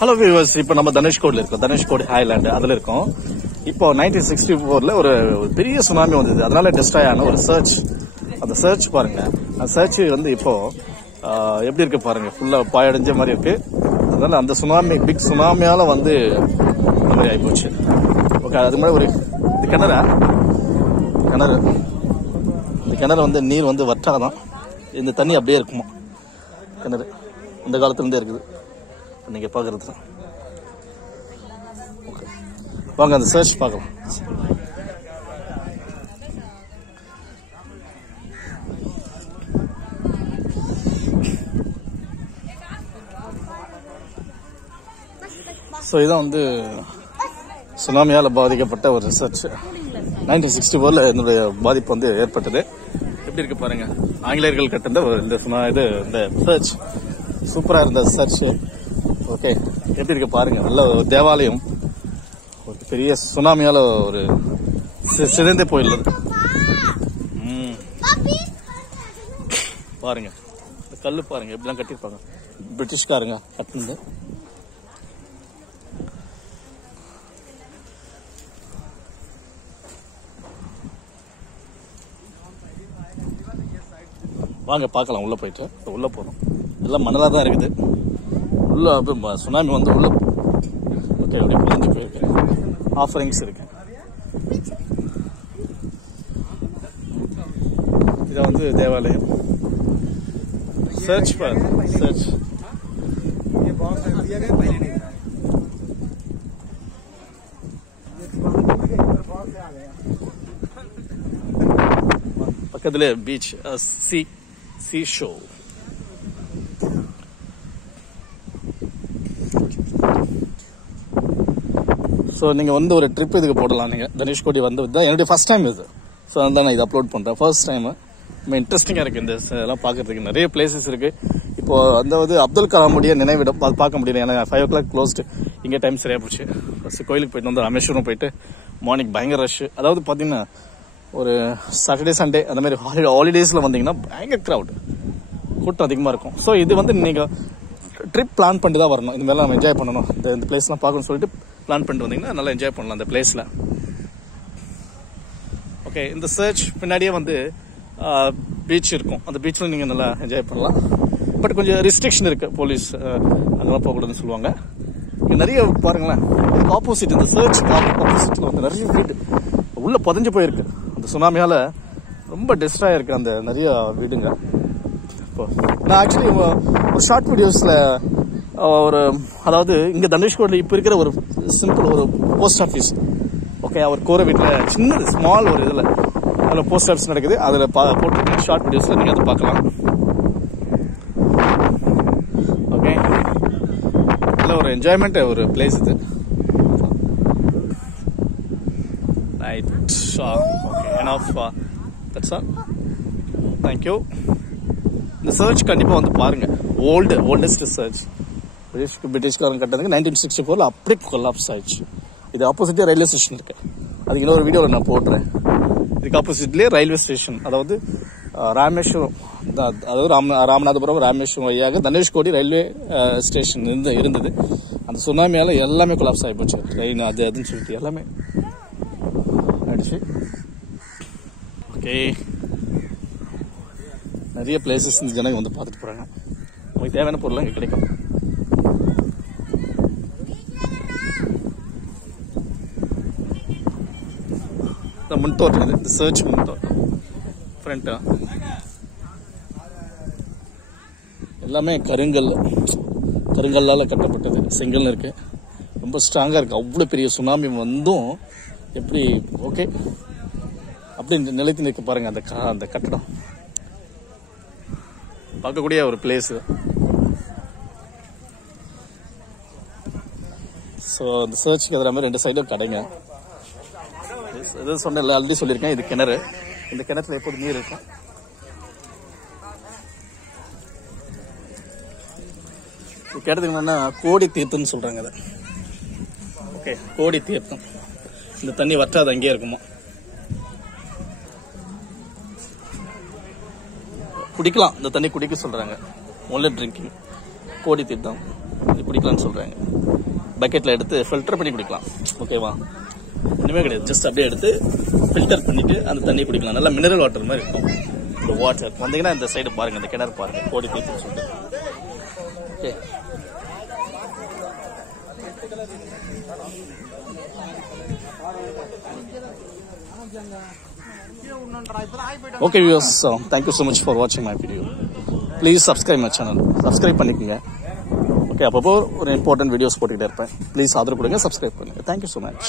Hello viewers, இப்போ நம்ம தனுஷ்கோடில் இருக்கோம். தனுஷ்கோடி ஐலாண்ட் அதில் இருக்கோம். இப்போ 1964 ஒரு பெரிய சுனாமி வந்தது. அதனால டெஸ்ட்ராய் ஆன ஒரு சர்ச். அந்த சர்ச் பாருங்க. அந்த சர்ச் இப்போ எப்படி இருக்கு பாருங்க. ஃபுல்லா பாயடைஞ்ச மாதிரி இருக்கு. அதனால அந்த சுனாமி பிக் சுனாமியால இந்த மாதிரி ஆயிப்போச்சு. ஓகே, அதுக்கு முன்னாடி இது கிணறு. இந்த கிணறு நீர் வற்றாதான். இந்த தண்ணி அப்படியே இருக்குமா கிணறு. இந்த காலத்துல இருந்தே இருக்குது. நீங்க பாக்குறது வாங்க அந்த சர்ச் பார்க்கலாம். ஸோ இதான் சுனாமியால் பாதிக்கப்பட்ட ஒரு ரிசர்ச். 1964 என்னுடைய பாதிப்பு ஏற்பட்டது. எப்படி இருக்கு பாருங்க. ஆங்கிலேயர்கள் கட்டின இந்த சர்ச் சூப்பரா இருந்த சர்ச். ஓகே, எப்படி இருக்கு பாருங்க. நல்ல ஒரு தேவாலயம் ஒரு பெரிய சுனாமியால ஒரு சிதைந்தே போயிடுது. பாருங்க இந்த கல்லு பாருங்க எப்படிலாம் கட்டிருப்பாங்க. பிரிட்டிஷ்காரங்க கட்டினது. வாங்க பார்க்கலாம். உள்ள போயிட்டு உள்ள போறோம். எல்லாம் மணலா தான் இருக்குது. உள்ள சுனாமி உள்ள ஓகே அப்படியே புரிஞ்சு போயிருக்கு. ஆஃபரிங்ஸ் இருக்கு. இது தேவாலயம். சர்ச் பாருங்க. சர்ச் பக்கத்துல பீச் சி ஷோ. ஸோ நீங்கள் ஒரு ட்ரிப் இதுக்கு போடலாம். நீங்கள் தனுஷ்கோடி தான் என்னுடைய ஃபர்ஸ்ட் டைம் இது. ஸோ அதனால நான் இது அப்லோட் பண்ணுறேன். ஃபர்ஸ்ட் டைம் ரொம்ப இன்ட்ரெஸ்டிங்காக இருக்குது. இந்த இதெல்லாம் பார்க்கறதுக்கு நிறைய பிளேசஸ் இருக்குது. இப்போ அப்துல் கலாமுடைய நினைவிடம் பார்க்க முடியல. ஏன்னா 5 o'clock க்ளோஸ்டு. இங்கே டைம் சரியாக போச்சு. ஃபர்ஸ்ட் கோயிலுக்கு போயிட்டு ராமேஸ்வரம் போயிட்டு மார்னிங் பயங்கர ரஷ். அதாவது பார்த்தீங்கன்னா ஒரு சாட்டர்டே சண்டே அந்த மாதிரி ஹாலிடேஸில் வந்தீங்கன்னா பயங்கர க்ரௌட், கூட்டம் அதிகமாக இருக்கும். ஸோ இது நீங்கள் ட்ரிப் பிளான் பண்ணிட்டு தான் வரணும். இந்த மாதிரிலாம் நம்ம என்ஜாய் பண்ணணும். இந்த பிளேஸ்லாம் பார்க்கணும்னு சொல்லிட்டு பிளான் பண்ணிட்டு வந்தீங்கன்னா நல்லா என்ஜாய் பண்ணலாம் அந்த பிளேஸில். ஓகே, இந்த சர்ச் பின்னாடியே பீச் இருக்கும். அந்த பீச்சில் நீங்கள் நல்லா என்ஜாய் பண்ணலாம். பட் கொஞ்சம் ரெஸ்ட்ரிக்ஷன் இருக்கு. போலீஸ் அங்கெல்லாம் போகக்கூடாதுன்னு சொல்லுவாங்க. இங்கே நிறைய பாருங்களேன். இதுக்கு ஆப்போசிட், இந்த சர்ச் ஆப்போசிட்ல நிறைய வீடு உள்ள புதைஞ்சு போயிருக்கு. அந்த சுனாமியால ரொம்ப டெஸ்ட்ராய் இருக்கு அந்த நிறைய வீடுங்க. இப்போ நான் ஆக்சுவலி ஒரு ஷார்ட் வீடியோஸ்ல அதாவது இங்க தனுஷ்கோடியில் இப்ப இருக்கிற ஒரு சிம்பிள் ஒரு போஸ்ட் ஆஃபீஸ். ஓகே, அவர் கோர வீட்டில் சின்னது ஸ்மால் ஒரு இதுல அதில் போஸ்ட் ஆஃபீஸ் நடக்குது. அதில் போட்டு ஷார்ட் வீடியோஸ்ல நீங்க அதை பார்க்கலாம். ஓகே, நல்ல ஒரு என்ஜாய்மெண்ட் ஒரு பிளேஸ் இது. Right. Okay, enough. That's all. Thank you. இந்த சர்ச் கண்டிப்பா பாருங்க. Oldest search. பிரிட்டிஷ்காரன் கட்டதுக்கு 1964 அப்படியே கொலாப்ஸ் ஆயிடுச்சு. இது ஆப்போசிட்ல ரயில்வே ஸ்டேஷன் இருக்கு. அதுக்கு இன்னொரு வீடியோவில் நான் போடுறேன். இதுக்கு ஆப்போசிட்லேயே ரயில்வே ஸ்டேஷன், அதாவது ராமேஸ்வரம், அதாவது ராமநாதபுரம் ராமேஸ்வரம் வழியாக தனுஷ்கோடி ரயில்வே ஸ்டேஷன் இருந்தது. அந்த சுனாமியால எல்லாமே கொலாப்ஸ் ஆகி போச்சு. ட்ரெயின் அதுன்னு சொல்லிட்டு எல்லாமே ஆயிடுச்சு. ஓகே, நிறைய பிளேசஸ் இந்த ஜனங்க பார்த்துட்டு போறாங்க. உங்களுக்கு தேவையான பொருள் இங்கே கிடைக்கும். முன்தோட்டம், இந்த சர்ச் முன்தோட்டம் ஃப்ரண்டா எல்லாமே கருங்கல்லால கட்டப்பட்டது. செங்கல் இருக்கு, ரொம்ப ஸ்ட்ராங்கா இருக்கு. அவ்வளவு பெரிய சுனாமி எப்படி ஓகே அப்படி நிலைத்து நிற்க பாருங்க. அந்த கட்டடம் பார்க்கக்கூடிய ஒரு பிளேஸ். ஸோ அந்த சர்ச்சுக்கு எதிர மாதிரி 2 சைடும் கடைங்க. சொன்ன ஆல்ரெடி சொல்லியிருக்கேன். இது கிணறு. இந்த கிணத்துல எப்போது நீர் இருக்கும். கிணத்துக்கு என்னன்னா கோடி தீர்த்தம்னு சொல்றாங்க. அதை ஓகே, கோடி தீர்த்தம். இந்த தண்ணி வற்றாது, அங்கேயே இருக்குமா. குடிக்கலாம், இந்த தண்ணி குடிக்க சொல்றாங்க. Only drinking. கோடி தீர்த்தம். இது குடிக்கலாம்னு சொல்கிறாங்க. பக்கெட்டில் எடுத்து ஃபில்டர் பண்ணி குடிக்கலாம். ஓகேவா? ஒன்றுமே கிடையாது, ஜஸ்ட் அப்படியே எடுத்து ஃபில்டர் பண்ணிவிட்டு அந்த தண்ணி குடிக்கலாம். நல்லா மினரல் வாட்டர் மாதிரி இருக்கும் இந்த வாட்டர். வந்தீங்கன்னா இந்த சைடு பாருங்கள், இந்த கிணறு பாருங்கள், கோடி தீர்த்துன்னு சொல்லிட்டு. Okay, okay viewers, thank you so much for watching my video. Please subscribe my channel. Subscribe பண்ணிக்கங்க. ஓகே, அப்பப்போ ஒரு இம்பார்ட்டன்ட் வீடியோஸ் போட்டுக்கிட்டே இருப்பேன். ப்ளீஸ் ஆதரவு கொடுங்க, சப்ஸ்கிரைப் பண்ணுங்க. Thank you so much.